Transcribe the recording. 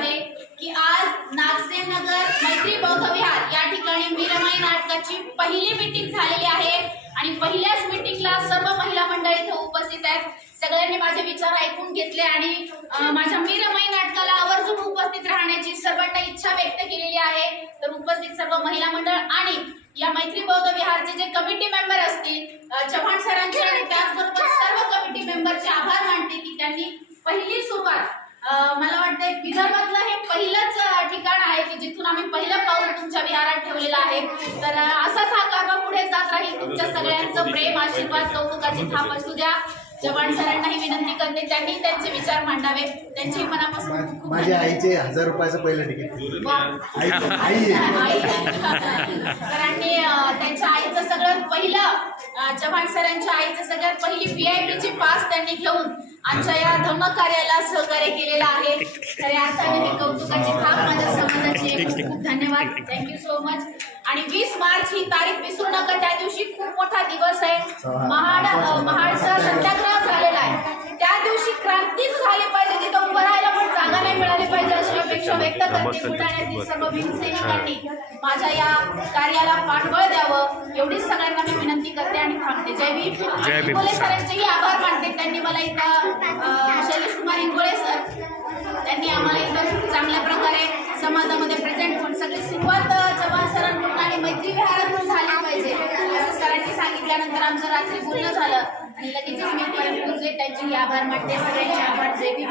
आहे की आज नागसेन नगर मैत्री बौद्ध विहार या ठिकाणी मीरामाई नाटकाची पहिली मीटिंग झालेली आहे आणि पहिल्याच मीटिंगला सर्व महिला मंडळ इथे उपस्थित आहेत। सगळ्यांनी माझे विचार ऐकून घेतले आणि माझ्या मीरामाई नाटकाला आवर्जून उपस्थित राहण्याची सर्वांना इच्छा व्यक्त केलेली आहे। तर उपस्थित सर्व महिला मंडळ आणि या मैत्री बौद्ध विहारचे जे कमिटी मेंबर असतील चव्हाण सरांचे आणि त्याचबरोबर सर्व कमिटी मेंबरचे आभार मानते की त्यांनी पहिली सुरुवात मला वाटतंय विदर्भातलं हे पहिलंच ठिकाण आहे की जिथून आम्ही पहिलं पाऊल तुमच्या विहारात ठेवलेलं आहे। तर असाच हा कारभार पुढे जात राहील। तुमच्या सगळ्यांचं प्रेम आशीर्वाद कौतुकाची थाप असू द्या। चव्हाण सरांनाही विनंती करते त्यांनी त्यांचे विचार मांडावे। त्यांचे मनापासून माझ्या आईचे 1000 रुपयाचं पहिलं तिकीट सरांनी त्यांच्या आईचं सगळ्यात पहिलं चव्हाण सरांच्या आईचं सगळ्यात पहिली VIP ची पास त्यांनी घेऊन आमच्या या धम्म कार्याला सहकार्य केलेलं आहे। खऱ्या अर्थाने मी कौतुकाची थाप माझ्या समाजाची खूप धन्यवाद। Thank you so much. आणि 20 मार्च ही तारीख विसरू नका। त्या दिवशी खूप मोठा दिवस आहे। महाडचा सत्याग्रह झालेला आहे। त्या दिवशी क्रांतीच झाली पाहिजे। तिथं उभं राहायला पण जागा नाही मिळाली पाहिजे अशी अपेक्षा व्यक्त करते। बुलढाण्यातील सर्व भीमसैनिकांनी माझ्या या कार्याला पाठबळ द्यावं एवढीच सगळ्यांना मी विनंती करते आणि थांबते। जय भीम। इंगोले सरांचेही आभार मानते। त्यांनी मला इथं शैलेश कुमार इंगोले सर त्यांनी आम्हाला इथं चांगल्या प्रकारे समाजामध्ये प्रेझेंट होऊन सगळी सुरुवात चव्हाण सरांकडून आणि मैत्री विहारातून झाली पाहिजे असं सरांनी सांगितल्यानंतर आमचं रात्री बोलणं झालं आणि लगेचच मी परत पोहोचले। त्यांचेही आभार मानते। सगळ्यांचे आभार। जय भीम।